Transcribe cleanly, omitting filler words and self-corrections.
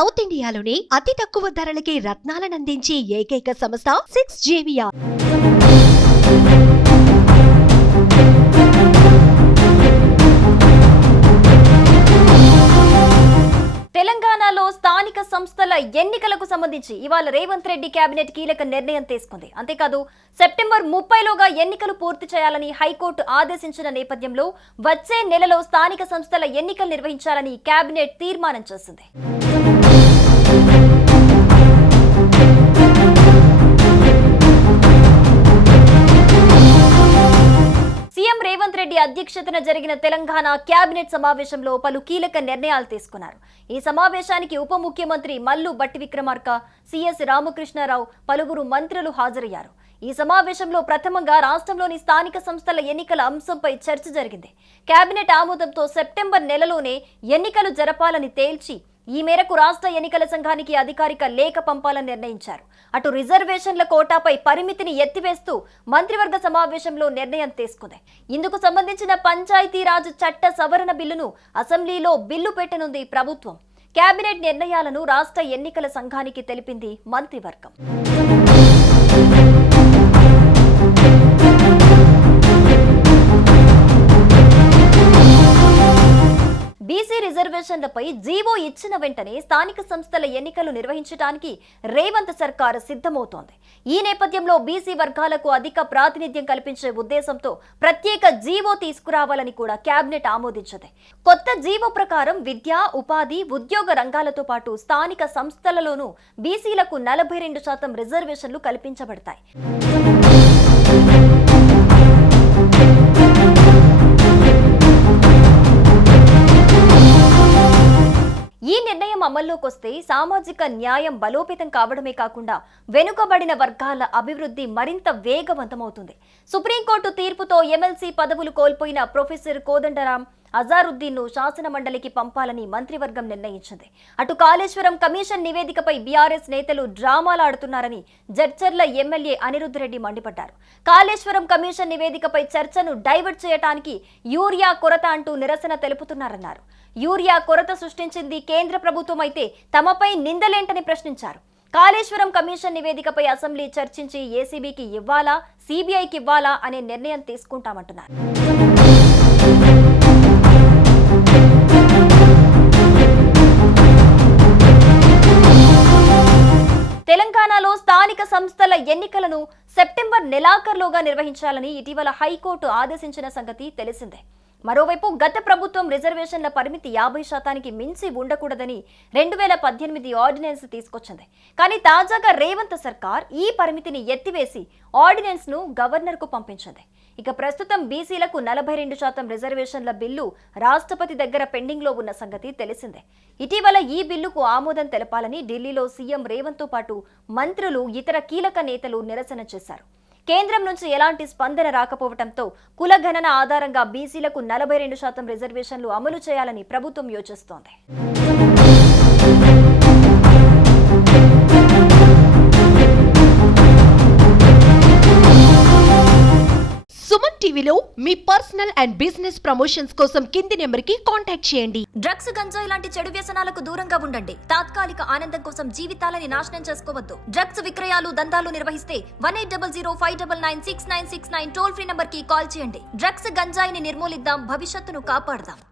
South ఇండియాలోనే అతి తక్కువ ధరలకి రత్నాలనందించే ఏకైక సంస్థ 6JVR. తెలంగాణలో స్థానిక సంస్థల ఎన్నికలకు సంబంధించి ఇవాళ రేవంత్ రెడ్డి కేబినెట్ కీలక నిర్ణయం తీసుకుంది. అంతేకాదు సెప్టెంబర్ 30లోగా ఎన్నికలు పూర్తి చేయాలని హైకోర్టు ఆదేశించిన నేపథ్యంలో వచ్చే నెలలో స్థానిక సంస్థల ఎన్నికలు నిర్వహించాలని కేబినెట్ తీర్మానం చేసింది. సీఎం రేవంత్ రెడ్డి అధ్యక్షతన జరిగిన తెలంగాణ కేబినెట్ సమావేశంలో పలు కీలక నిర్ణయాలు తీసుకున్నారు. ఈ సమావేశానికి ఉప ముఖ్యమంత్రి మల్లు భట్టి విక్రమార్క, సిఎస్ రామకృష్ణారావు, పలువురు మంత్రులు హాజరయ్యారు. ఈ సమావేశంలో ప్రథమంగా రాష్ట్రంలోని స్థానిక సంస్థల ఎన్నికల అంశంపై చర్చ జరిగింది. కేబినెట్ ఆమోదంతో సెప్టెంబర్ నెలలోనే ఎన్నికలు జరపాలని తేల్చి ఈ మేరకు రాష్ట్ర ఎన్నికల సంఘానికి అధికారిక లేఖ పంపాలని నిర్ణయించారు. అటు రిజర్వేషన్ల కోటాపై పరిమితిని ఎత్తివేస్తూ మంత్రివర్గ సమావేశంలో నిర్ణయం తీసుకుంది. ఇందుకు సంబంధించిన పంచాయతీరాజ్ చట్ట సవరణ బిల్లును అసెంబ్లీలో బిల్లు పెట్టనుంది ప్రభుత్వం. కేబినెట్ నిర్ణయాలను రాష్ట్ర ఎన్నికల సంఘానికి తెలిపింది మంత్రివర్గం. బీసీ రిజర్వేషన్లపై జీవో ఇచ్చిన వెంటనే స్థానిక సంస్థల ఎన్నికలు నిర్వహించడానికి రేవంత్ సర్కార్ సిద్ధమవుతోంది. ఈ నేపథ్యంలో బీసీ వర్గాలకు అధిక ప్రాతినిధ్యం కల్పించే ఉద్దేశంతో ప్రత్యేక జీవో తీసుకురావాలని కూడా కేబినెట్ ఆమోదించింది. కొత్త జీవో ప్రకారం విద్య, ఉపాధి, ఉద్యోగ రంగాలతో పాటు స్థానిక సంస్థలలోనూ బీసీలకు 42% రిజర్వేషన్లు కల్పించబడతాయి. ఈ నిర్ణయం అమల్లోకి వస్తే సామాజిక న్యాయం బలోపేతం కావడమే కాకుండా వెనుకబడిన వర్గాల అభివృద్ధి మరింత వేగవంతమవుతుంది. సుప్రీంకోర్టు తీర్పుతో ఎమ్మెల్సీ పదవులు కోల్పోయిన ప్రొఫెసర్ కోదండరాం, అజారుద్దీన్ను శాసన మండలికి పంపాలని మంత్రివర్గం నిర్ణయించింది. అటు కాళేశ్వరం కమిషన్ నివేదికపై బీఆర్ఎస్ నేతలు డ్రామాలు ఆడుతున్నారని జడ్చర్ల ఎమ్మెల్యే అనిరుద్ధ్ రెడ్డి మండిపడ్డారు. కాళేశ్వరం కమిషన్ నివేదికపై చర్చను డైవర్ట్ చేయడానికి యూరియా కొరత అంటూ నిరసన తెలుపుతున్నారన్నారు. యూరియా కొరత సృష్టించింది కేంద్ర ప్రభుత్వం అయితే తమపై నిందలేంటని ప్రశ్నించారు. కాళేశ్వరం కమిషన్ నివేదికపై అసెంబ్లీ చర్చించి ఏసీబీకి ఇవ్వాలా, సిబిఐకి ఇవ్వాలా అనే నిర్ణయం తీసుకుంటామంటున్నారు. తెలంగాణలో స్థానిక సంస్థల ఎన్నికలను సెప్టెంబర్ నెలాఖరులోగా నిర్వహించాలని ఇటీవల హైకోర్టు ఆదేశించిన సంగతి తెలిసిందే. మరోవైపు గత ప్రభుత్వం రిజర్వేషన్ల పరిమితి 50% మించి ఉండకూడదని 2018 ఆర్డినెన్స్ తీసుకొచ్చింది. కానీ తాజాగా రేవంత్ సర్కార్ ఈ పరిమితిని ఎత్తివేసి ఆర్డినెన్స్ ను గవర్నర్ కు పంపించింది. ఇక ప్రస్తుతం బీసీలకు 42% రిజర్వేషన్ల బిల్లు రాష్ట్రపతి దగ్గర పెండింగ్ లో ఉన్న సంగతి తెలిసిందే. ఇటీవల ఈ బిల్లుకు ఆమోదం తెలపాలని ఢిల్లీలో సీఎం రేవంత్ తో పాటు మంత్రులు, ఇతర కీలక నేతలు నిరసన చేశారు. కేంద్రం నుంచి ఎలాంటి స్పందన రాకపోవడంతో కులగణన ఆధారంగా బీసీలకు 42% రిజర్వేషన్లు అమలు చేయాలని ప్రభుత్వం యోచిస్తోంది. సుమన్ టీవీలో మీ పర్సనల్ అండ్ బిజినెస్ ప్రమోషన్స్ కోసం కింది నెంబర్కి కాంటాక్ట్ చేయండి. డ్రగ్స్, గంజాయి లాంటి చెడు వ్యసనాలకు దూరంగా ఉండండి. తాత్కాలిక ఆనందం కోసం జీవితాలని నాశనం చేసుకోవద్దు. డ్రగ్స్ విక్రయాలు, దందాలు నిర్వహిస్తే 1800599699 టోల్ ఫ్రీ నంబర్ కి కాల్ చేయండి. డ్రగ్స్, గంజాయిని నిర్మూలిద్దాం, భవిష్యత్తును కాపాడదాం.